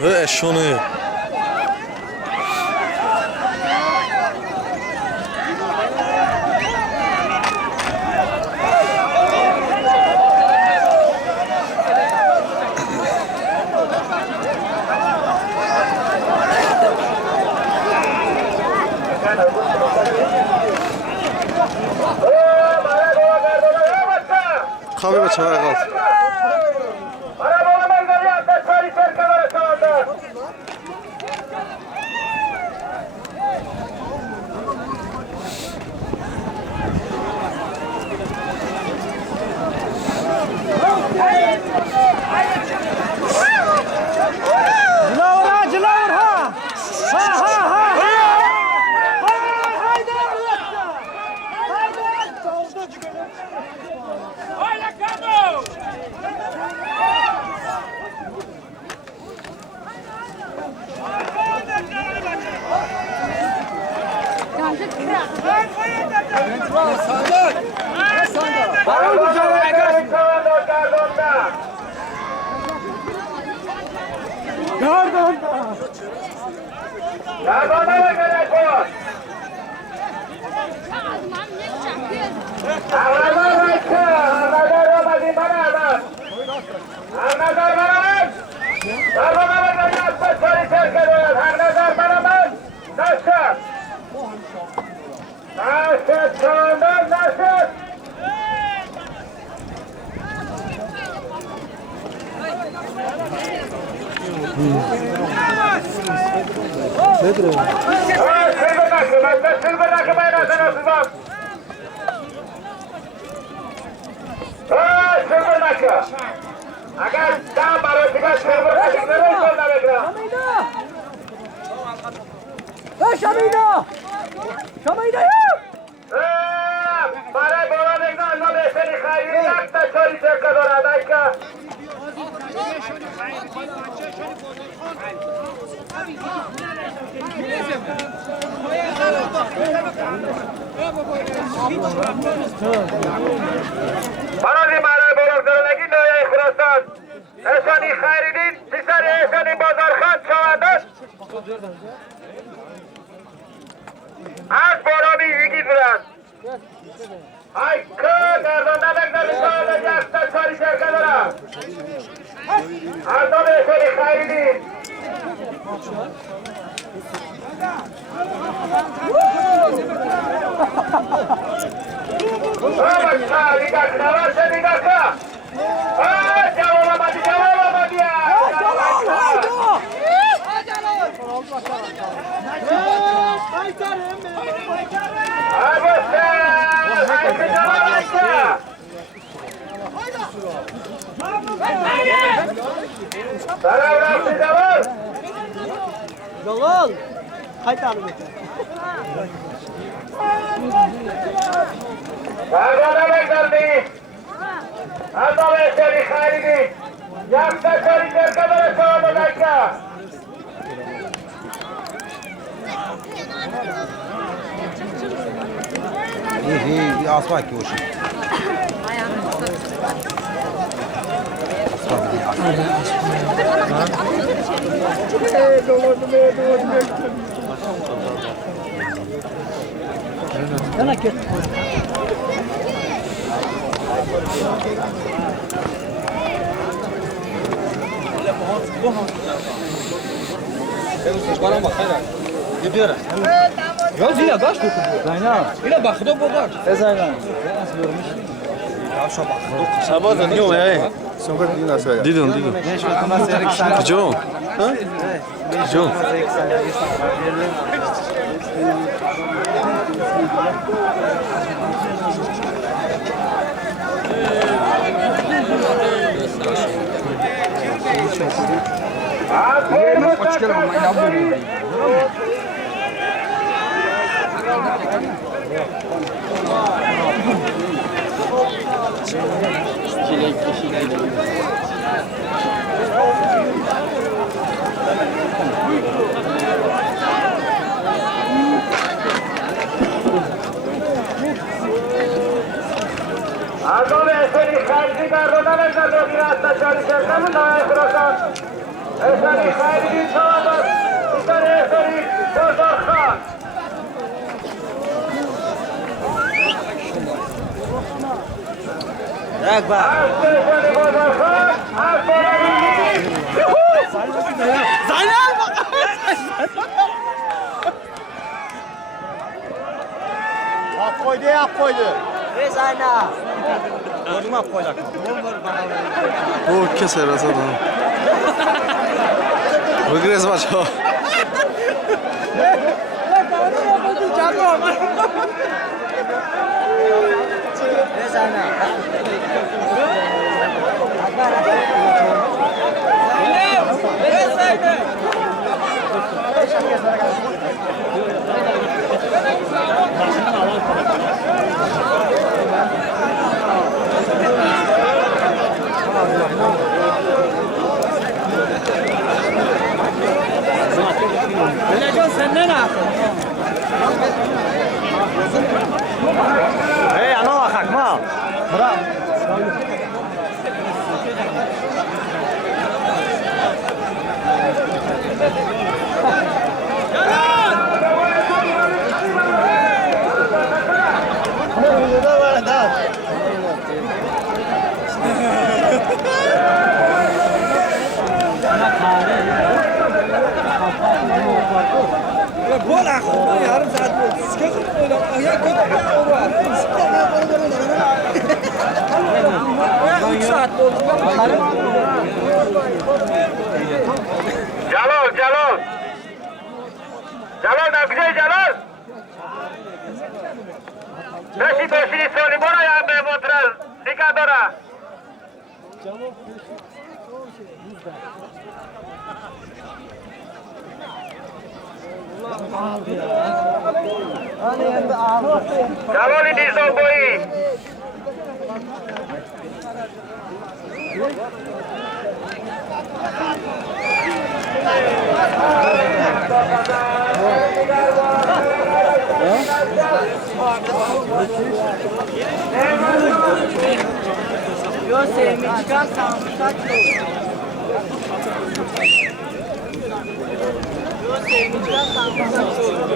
Şunu. Kahve çaya kaldı. Nedir o? Agar tam barosiga silver rakibini qo'llamaydi. Shamida! Shamida! Para bo'laningdan nima esini xayri yakta chori serka doradi aka. Barani mara bo'lakdagi noya Xuroston. Esani xayridin, sizlar esani bozorxon chavandosh. Az borami yigit bilan. Ay gardonda beklarida yakta chori serka doradi. Arzon esani xayridin. Jalal! Qaytarib o'tdi. Gardonda beklardi. Arzon esani xayridin. Yakta chori serka doradi aka. Bir asma ki o şey. Yana ket. Bana bak hayır. Gidiyor. Yok ya kaç dokun. Zaynab. Yine bak da bu bak. Zaynab. Nasıl görmüş? Ya şu bak. Sabahdan yok ya. Sonra yine söyle. Didon. Joe. Ha? Joe. Hoş geldin ama inanmıyorum. Arzon eseni xayri gardonda beklardi. Hasta chori serka doradi. Efendim Hayri'nin çağırır. Bir tane efendim Bozor Khan. Bırak bak. Aslı efendim Bozor Khan. Aslı efendim. Zaynal bak. Hak koydu ya, hak koydu. Ve Zaynal. Gördün mü hak koydu? O keser aslında. Regres var şu. Ve Zaynal. Öleceksin senden ha. Hey, ana bakak mı? Bırak. Gol akıllı yarım saat oldu. Sıkı böyle ayak kötü olur. 3 saat oldu. Jalol, Jalol. Jalol, na gdzie Jalol? Beşi soli, bora ya be motral. Dikadora. Jalol ini Zoboi. Yo sevimi çıkarsan kaç olur? Yo sevimi çıkarsan kaç olur?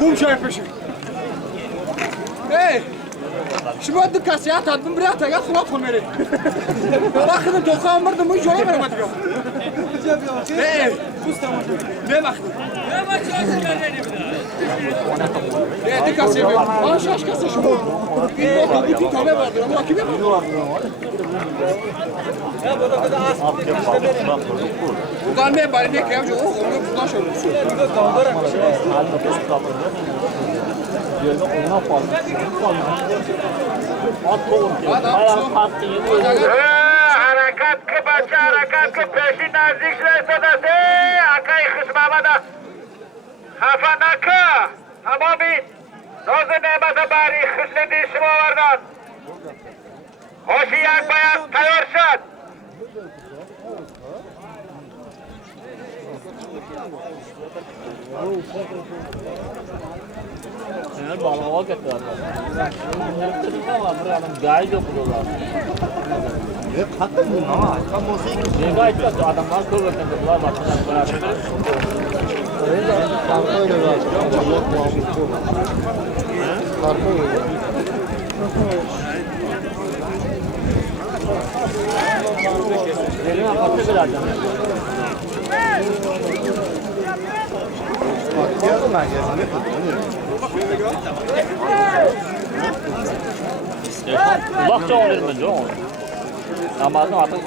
Bum şey yapışır. Hey! Şu bu dikkat ya, tadbim bırak da ya, kulak komeri. Bakın toka vardı mı, yola vermedi yok. Hey! Ne baktın? Ne bakıyorsun ben benim? Ne dikkat ediyor? Maaş aşkası şu. Bir tane vardır ama kim yapar? Buradan ben bari ne kıyamcı? Onu buradan şöyle. Harakat kıbaça harakat kı peşin nazikler sodası akay kısmamada hafanaka ama bit nozu nemata bari kısnedi şımavardan hoşiyak bayan tayorşat Eğer bağlama getirdiler. Ama buranın gayet yok buralar. Ne gayet yok adamlar kuvvetli bunlar başına beraber. Yerine kapı birazdan. Kulakça olur bence o. Namazın artık